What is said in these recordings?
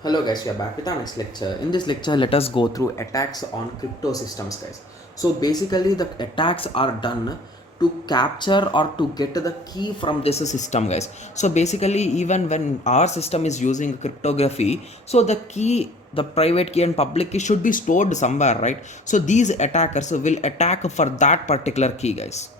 Hello guys, we are back with our next lecture. In this lecture, let us go through attacks on crypto systems, guys. So basically, the attacks are done to capture or to get the key from this system, guys. So basically, even when our system is using cryptography, so the key, the private key and public key should be stored somewhere, right? So these attackers will attack for that particular key, guys.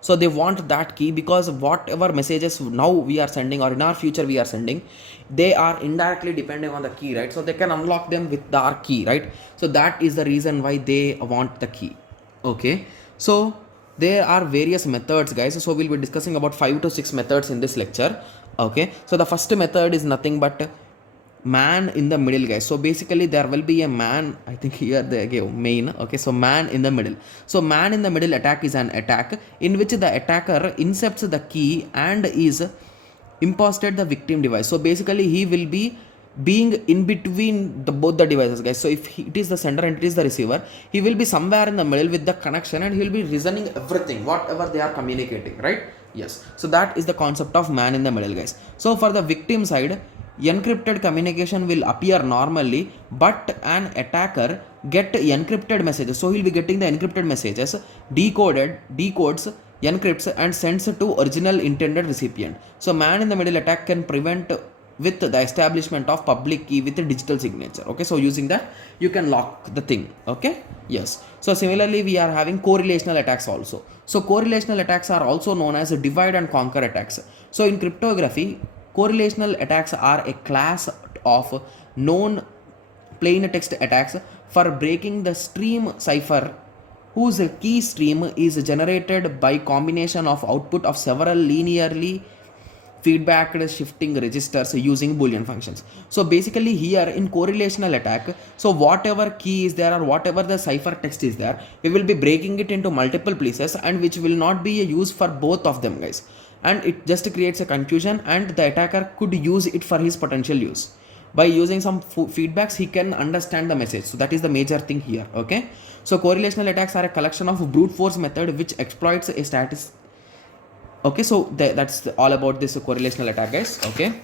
So they want that key because whatever messages now we are sending or in our future we are sending, they are indirectly depending on the key, right? So they can unlock them with our key, right? So that is the reason why they want the key. Okay, so there are various methods, guys. So we'll be discussing about 5 to 6 methods in this lecture. Okay, so the first method is nothing but man in the middle, guys. So basically there will be a man, I think here they give main. Okay, so man in the middle. So man in the middle attack is an attack in which the attacker incepts the key and is imposted the victim device. So basically he will be being in between the both the devices, guys. So if it is the sender and it is the receiver, he will be somewhere in the middle with the connection and he will be reasoning everything whatever they are communicating, right? Yes, so that is the concept of man in the middle, guys. So for the victim side, encrypted communication will appear normally, but an attacker get encrypted messages. So he'll be getting the encrypted messages, decodes, encrypts and sends to original intended recipient. So man in the middle attack can prevent with the establishment of public key with a digital signature. Okay, so using that you can lock the thing. Okay, yes. So similarly we are having correlational attacks also. So correlational attacks are also known as divide and conquer attacks. So in cryptography, correlational attacks are a class of known plain text attacks for breaking the stream cipher whose key stream is generated by combination of output of several linearly feedback shifting registers using boolean functions. So basically here in correlational attack, so whatever key is there or whatever the cipher text is there, we will be breaking it into multiple places and which will not be a use for both of them, guys, and it just creates a confusion and the attacker could use it for his potential use. By using some feedbacks he can understand the message. So that is the major thing here. Okay, so correlational attacks are a collection of brute force method which exploits a status. Okay, so that's all about this correlational attack, guys. Okay,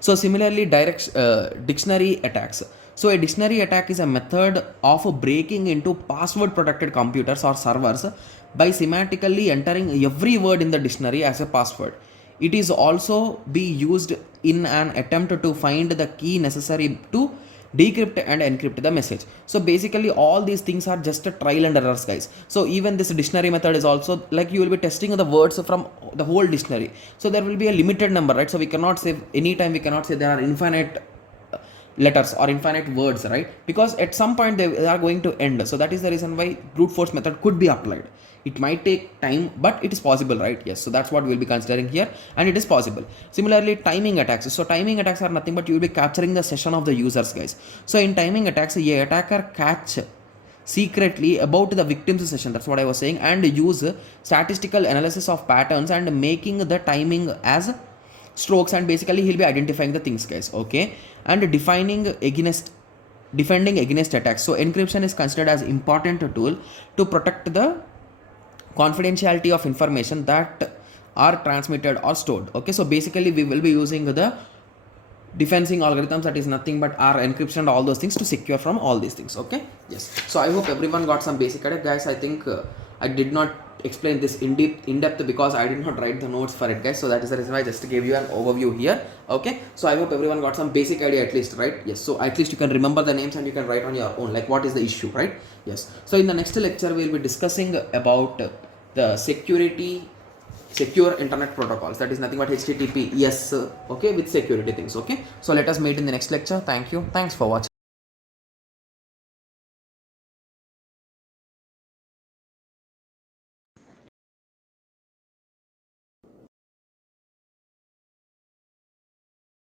so similarly dictionary attacks. So a dictionary attack is a method of breaking into password protected computers or servers by semantically entering every word in the dictionary as a password. It is also be used in an attempt to find the key necessary to decrypt and encrypt the message. So basically all these things are just a trial and errors, guys. So even this dictionary method is also like you will be testing the words from the whole dictionary. So there will be a limited number, right? So we cannot say anytime, we cannot say there are infinite letters or infinite words, right? Because at some point they are going to end. So that is the reason why brute force method could be applied. It might take time, but it is possible, right? Yes, so that's what we'll be considering here, and it is possible. Similarly, timing attacks. So timing attacks are nothing but you will be capturing the session of the users, guys. So in timing attacks, a attacker catch secretly about the victim's session, that's what I was saying, and use statistical analysis of patterns and making the timing as strokes, and basically he'll be identifying the things, guys. Okay, and defending against attacks. So encryption is considered as important tool to protect the confidentiality of information that are transmitted or stored. Okay, so basically we will be using the defensing algorithms, that is nothing but our encryption and all those things to secure from all these things. Okay, yes. So I hope everyone got some basic idea, guys. I think I did not explain this in depth because I did not write the notes for it, guys. So that is the reason why I just gave you an overview here. Okay, so I hope everyone got some basic idea at least, right? Yes, so at least you can remember the names and you can write on your own like what is the issue, right? Yes, so in the next lecture we will be discussing about the secure internet protocols, that is nothing but HTTP, yes, okay, with security things. Okay, so let us meet in the next lecture. Thank you, thanks for watching.